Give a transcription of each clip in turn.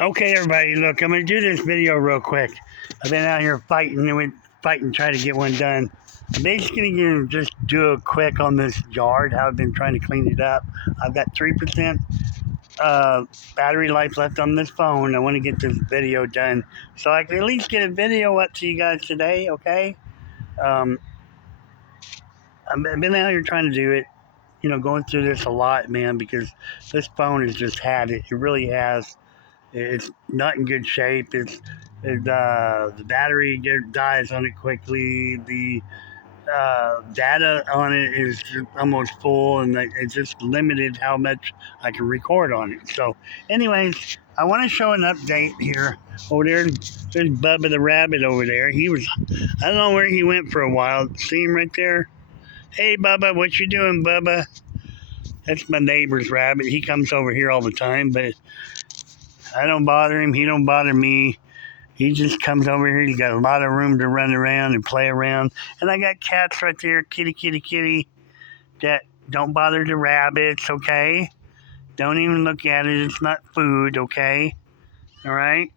Okay, everybody, look, I'm going to do this video real quick. I've been out here fighting, trying to get one done. I'm basically going to just do a quick on this yard, how I've been trying to clean it up. I've got 3% battery life left on this phone. I want to get this video done so I can at least get a video up to you guys today, okay? Um, I've been out here trying to do it, going through this a lot, man, because this phone has just had it. It really has. It's not in good shape. The battery dies on it quickly. The data on it is almost full, and it's just limited how much I can record on it. So, anyways, I want to show an update here. Over there, there's Bubba the rabbit over there. I don't know where he went for a while. See him right there? Hey, Bubba, what you doing, Bubba? That's my neighbor's rabbit. He comes over here all the time, but I don't bother him. He don't bother me. He just comes over here. He's got a lot of room to run around and play around. And I got cats right there, kitty, kitty, kitty, that don't bother the rabbits, okay? Don't even look at it. It's not food, okay? All right?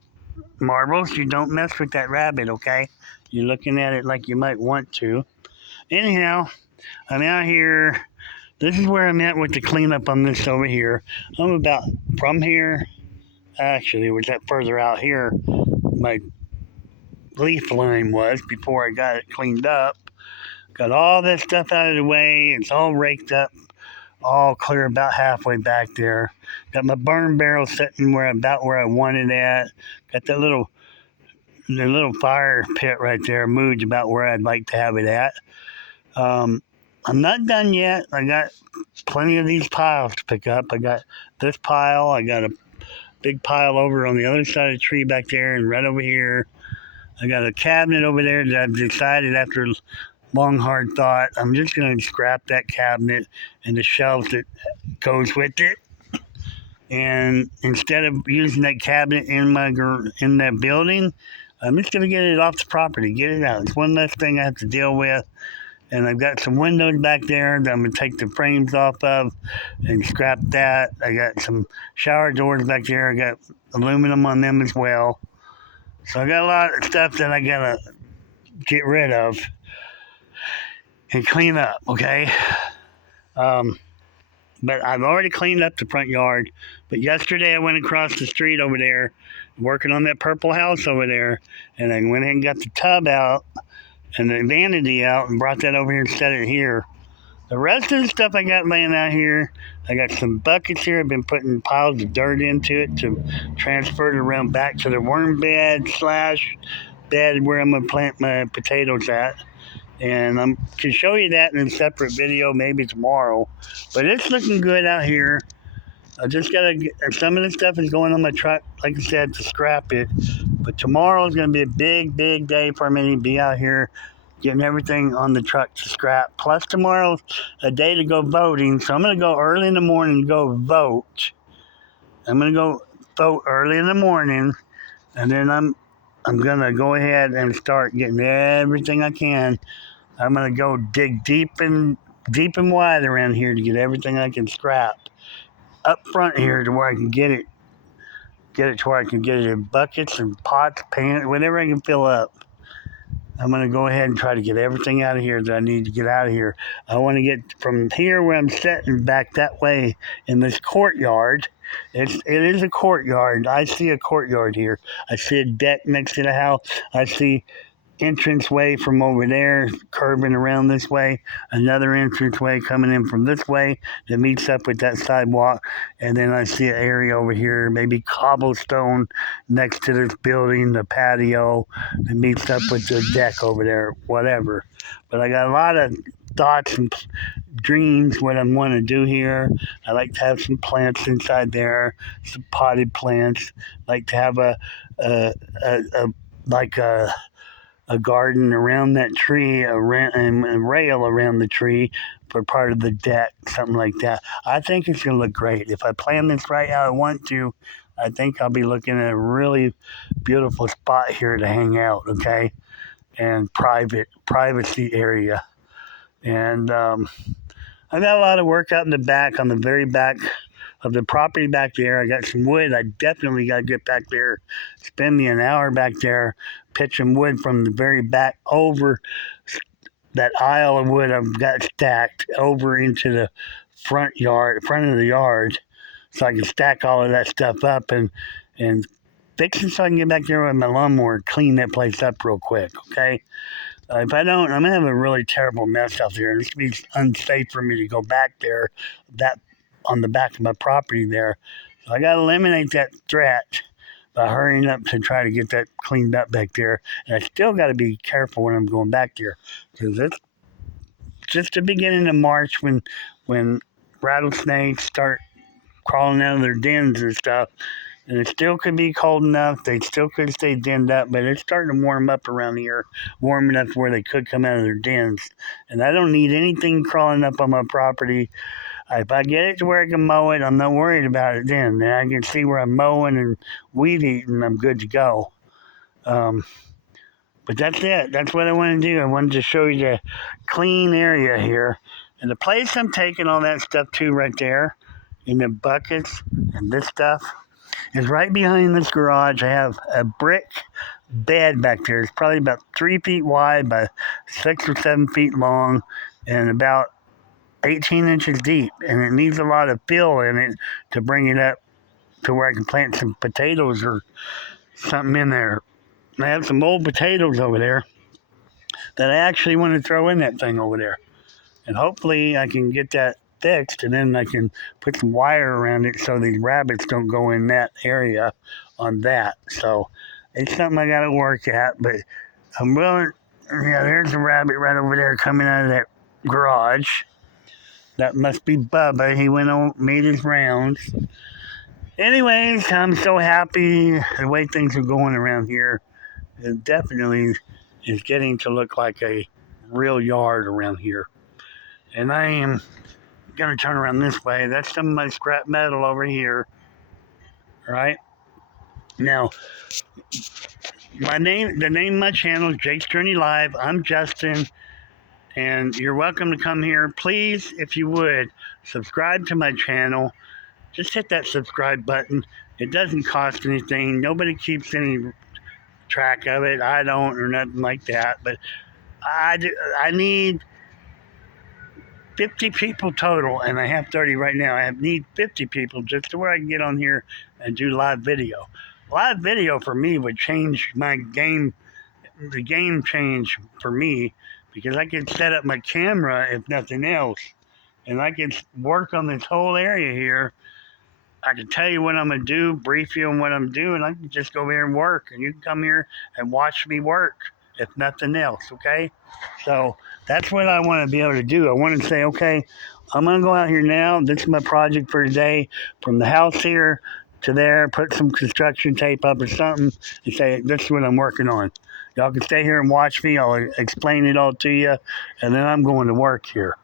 Marbles, you don't mess with that rabbit, okay? You're looking at it like you might want to. Anyhow, I'm out here. This is where I'm at with the cleanup on this over here. I'm about from here. Actually, it was that further out here. My leaf line was before I got it cleaned up. Got all that stuff out of the way. It's all raked up, all clear about halfway back there. Got my burn barrel sitting about where I want it at. Got the little fire pit right there moved about where I'd like to have it at. I'm not done yet. I got plenty of these piles to pick up. I got this pile. I got a big pile over on the other side of the tree back there, and right over here I got a cabinet over there that I've decided after long hard thought I'm just going to scrap that cabinet and the shelves that goes with it, and instead of using that cabinet in that building, I'm just going to get it off the property, get it out. It's one less thing I have to deal with. And I've got some windows back there that I'm going to take the frames off of and scrap that. I got some shower doors back there. I got aluminum on them as well. So I got a lot of stuff that I got to get rid of and clean up, okay? But I've already cleaned up the front yard. But yesterday I went across the street over there, working on that purple house over there, and I went ahead and got the tub out and the vanity out and brought that over here and set it here. The rest of the stuff I got laying out here, I got some buckets here. I've been putting piles of dirt into it to transfer it around back to the worm bed / bed where I'm going to plant my potatoes at. And I'm to show you that in a separate video maybe tomorrow. But it's looking good out here. I just got to get some of the stuff is going on my truck, like I said, to scrap it. But tomorrow is going to be a big, big day for me to be out here getting everything on the truck to scrap. Plus tomorrow's a day to go voting, so I'm going to go early in the morning to go vote. I'm going to go vote early in the morning, and then I'm going to go ahead and start getting everything I can. I'm going to go dig deep and wide around here to get everything I can scrap up front here to where I can get it to where I can get it in buckets and pots, pans, whatever I can fill up. I'm going to go ahead and try to get everything out of here that I need to get out of here. I want to get from here where I'm sitting back that way in this courtyard. It is a courtyard. I see a courtyard here. I see a deck next to the house. I see entranceway from over there curving around this way, another entranceway coming in from this way that meets up with that sidewalk, and then I see an area over here, maybe cobblestone next to this building, the patio that meets up with the deck over there, whatever. But I got a lot of thoughts and dreams what I want to do here. I like to have some plants inside there, some potted plants. Like to have a garden around that tree, and a rail around the tree for part of the deck, something like that. I think it's going to look great. If I plan this right how I want to, I think I'll be looking at a really beautiful spot here to hang out, okay? And privacy area. And I got a lot of work out in the back, on the very back of the property back there. I got some wood. I definitely got to get back there, spend me an hour back there, pitching wood from the very back over that aisle of wood I've got stacked over into the front of the yard, so I can stack all of that stuff up and fix it so I can get back there with my lawnmower, clean that place up real quick. Okay. If I don't, I'm gonna have a really terrible mess out there. It's gonna be unsafe for me to go back there, that on the back of my property there. So I gotta eliminate that threat by hurrying up to try to get that cleaned up back there. And I still got to be careful when I'm going back there because it's just the beginning of March when rattlesnakes start crawling out of their dens and stuff. And it still could be cold enough. They still could stay denned up, but it's starting to warm up around here, warm enough where they could come out of their dens. And I don't need anything crawling up on my property. If I get it to where I can mow it, I'm not worried about it then. Then I can see where I'm mowing and weed eating, I'm good to go. But that's it. That's what I want to do. I wanted to show you the clean area here. And the place I'm taking all that stuff to right there, in the buckets and this stuff, is right behind this garage. I have a brick bed back there. It's probably about 3 feet wide by 6 or 7 feet long and about 18 inches deep. And it needs a lot of fill in it to bring it up to where I can plant some potatoes or something in there. I have some old potatoes over there that I actually want to throw in that thing over there. And hopefully I can get that fixed, and then I can put some wire around it so these rabbits don't go in that area on that. So it's something I got to work at, but I'm willing. Yeah, there's a rabbit right over there coming out of that garage. That must be Bubba. He went on, made his rounds. Anyways, I'm so happy the way things are going around here. It definitely is getting to look like a real yard around here. And I am going to turn around this way. That's some of my scrap metal over here. Right? Now, the name of my channel is Jake's Journey Live. I'm Justin. And you're welcome to come here. Please, if you would, subscribe to my channel. Just hit that subscribe button. It doesn't cost anything. Nobody keeps any track of it. I don't, or nothing like that. But I need 50 people total, and I have 30 right now. I need 50 people just to where I can get on here and do live video. Live video for me would change my game. The game change for me because I can set up my camera if nothing else, and I can work on this whole area here. I can tell you what I'm going to do, brief you on what I'm doing. I can just go here and work, and you can come here and watch me work, if nothing else, okay? So that's what I want to be able to do. I want to say, okay, I'm going to go out here now. This is my project for today. From the house here to there, put some construction tape up or something, and say, this is what I'm working on. Y'all can stay here and watch me. I'll explain it all to you, and then I'm going to work here.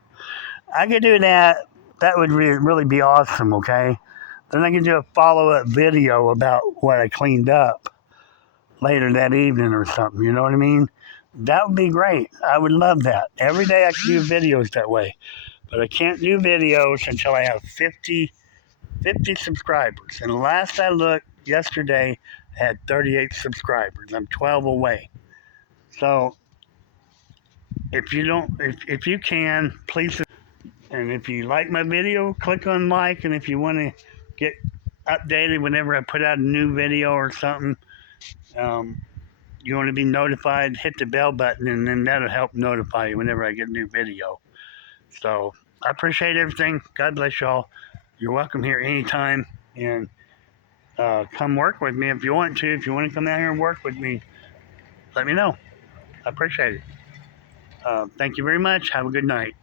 I could do that. That would really be awesome, okay? Then I can do a follow-up video about what I cleaned up later that evening or something, you know what I mean? That would be great. I would love that. Every day I can do videos that way. But I can't do videos until I have 50 subscribers. And last I looked yesterday, I had 38 subscribers. I'm 12 away. So if you can, please. And if you like my video, click on like. And if you want to get updated whenever I put out a new video or something, you want to be notified, hit the bell button, and then that'll help notify you whenever I get a new video. So I appreciate everything. God bless y'all. You're welcome here anytime, and come work with me if you want to. If you want to come out here and work with me, let me know. I appreciate it. Thank you very much. Have a good night.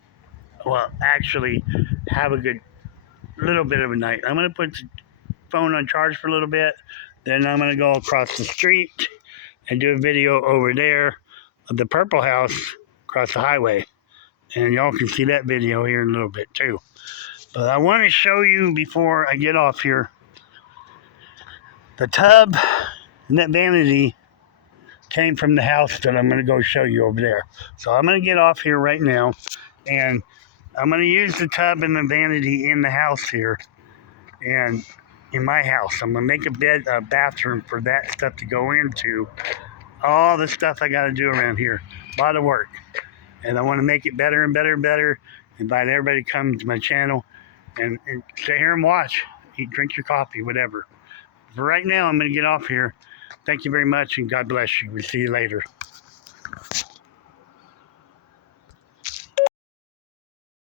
Well, actually, have a good little bit of a night. I'm going to put the phone on charge for a little bit. Then I'm going to go across the street and do a video over there of the purple house across the highway. And y'all can see that video here in a little bit too. But I want to show you before I get off here. The tub and that vanity came from the house that I'm going to go show you over there. So I'm going to get off here right now. And I'm going to use the tub and the vanity in the house here. and in my house. I'm gonna make a bathroom for that stuff to go into. All the stuff I got to do around here, a lot of work, and I want to make it better and better and better. Invite everybody to come to my channel and sit here and watch, eat, drink your coffee, whatever. For right now, I'm gonna get off here. Thank you very much, and God bless you. We'll see you later.